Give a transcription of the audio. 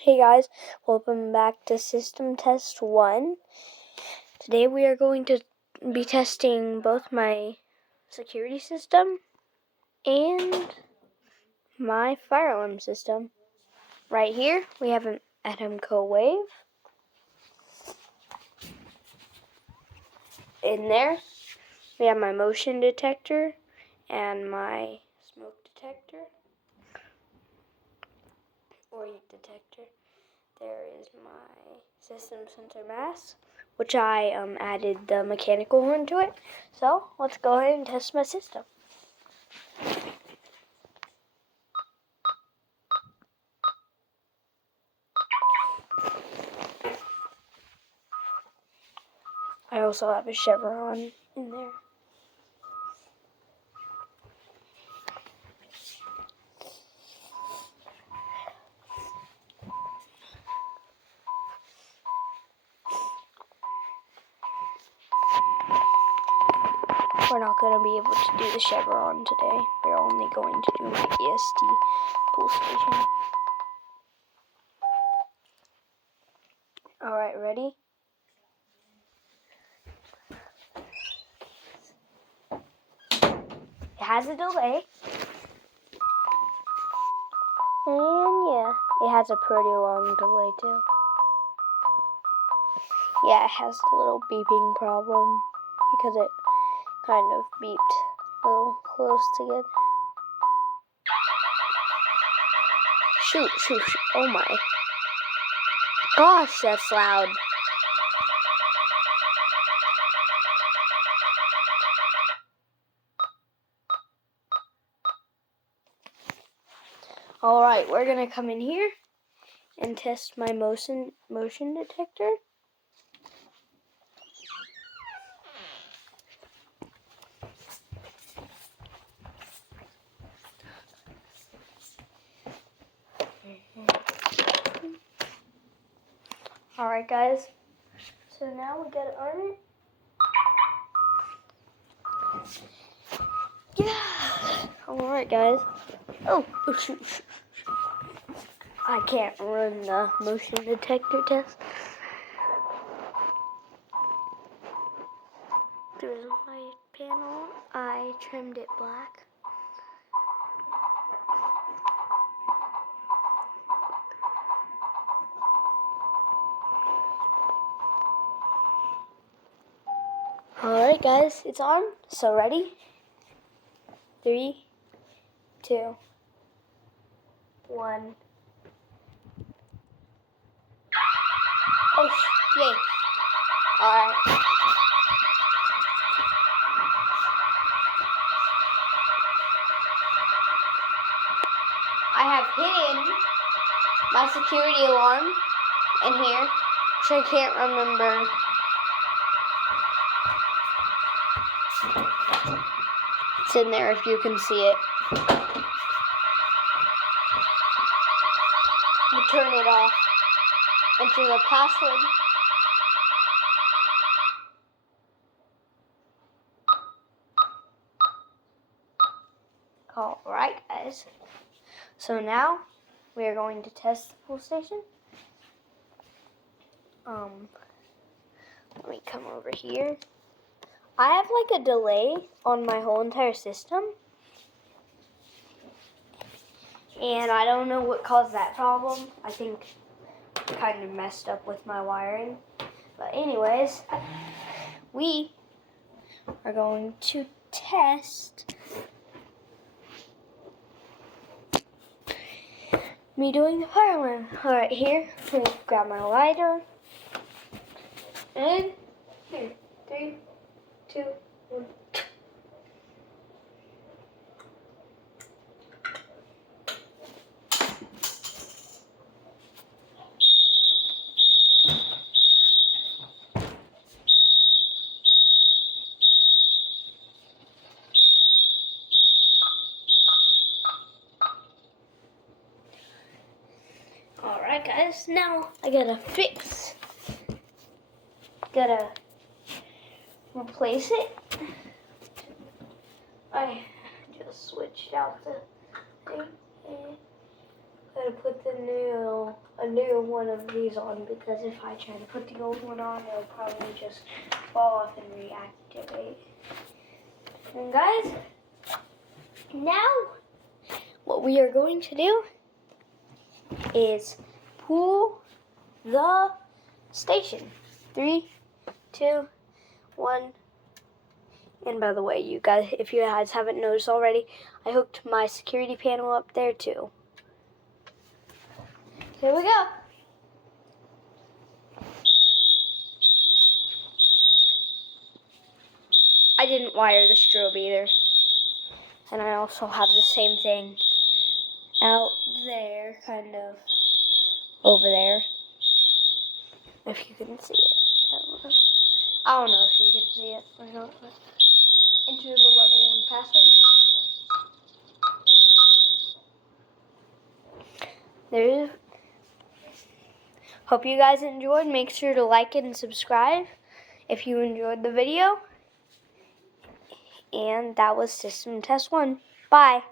Hey guys, welcome back to System Test 1. Today we are going to be testing both my security system and my fire alarm system. Right here we have an Atomco Wave. In there we have my motion detector and my smoke detector or heat detector. There is my system sensor mask, which I added the mechanical horn to it. So let's go ahead and test my system. I also have a chevron in there. We're not going to be able to do the chevron today. We're only going to do my EST pull station. Alright, ready? It has a delay. And yeah, it has a pretty long delay too. Yeah, it has a little beeping problem because it kind of beeped a little close together. Shoot. Oh my gosh, that's loud. Alright, we're going to come in here and test my motion detector. Alright guys, so now we gotta arm it. Yeah! Alright guys. Oh shoot. I can't run the motion detector test. There's a light panel. I trimmed it black. Alright guys, it's on. So ready? 3, 2, 1. Oh, yay. Alright. I have hidden my security alarm in here, which I can't remember. It's in there if you can see it. You turn it off. Enter the password. Alright guys. So now we are going to test the pull station. Let me come over here. I have like a delay on my whole entire system. And I don't know what caused that problem. I think I kind of messed up with my wiring. But anyways, we are going to test me doing the fire alarm. Alright, here, let me grab my lighter. And here, 3, 2, 1. Alright guys, now I gotta replace it. I just switched out the thing and gotta put a new new one of these on because if I try to put the old one on, it'll probably just fall off and reactivate. And guys, now what we are going to do is pull the station. 3, 2, 1. And by the way, you guys, if you guys haven't noticed already, I hooked my security panel up there too. Here we go. I didn't wire the strobe either. And I also have the same thing out there, kind of over there. If you can see it. I don't know if you can see it or not. Enter the level 1 password. There it is. Hope you guys enjoyed. Make sure to like it and subscribe if you enjoyed the video. And that was System Test 1. Bye.